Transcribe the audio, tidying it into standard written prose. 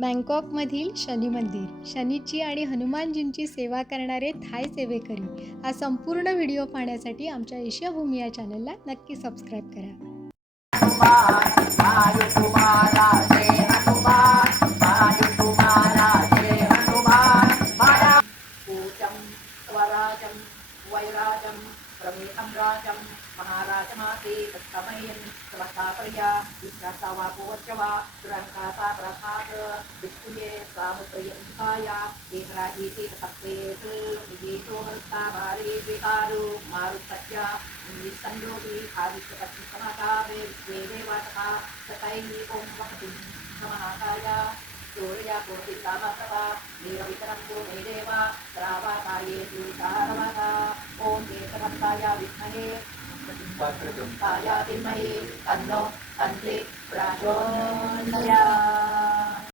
बँकॉकमधील शनी मंदिर, शनीची आणि हनुमानजींची सेवा करणारे थाय सेवेकरी. हा संपूर्ण व्हिडिओ पाहण्यासाठी आमच्या एशिया भूमी या चॅनलला नक्की सबस्क्राईब करा. प्रमेतं राजं महाराजमाते तत्तमयं समस्तापर्या विश्वासावापोच्चवा दुरङ्कासा प्रसाद विष्णुये सामुत्रयंकाया देहराहीति तत्त्वेति निजेतो हस्ताभारे विकारो मारुतस्य निसंयोगी आदित्यपत्नि समाकारे विश्वेदेवतः सतैः ॐ वक्तिं समाकाया सूर्या कोटिकामतः नीरवितरन्तु मे देव श्रावाकार्येषु सारवः ॐ केशवन्ताय विद्महे वक्रतुण्डाय धीमहि तन्नो तन्त्री प्रचोदयात्।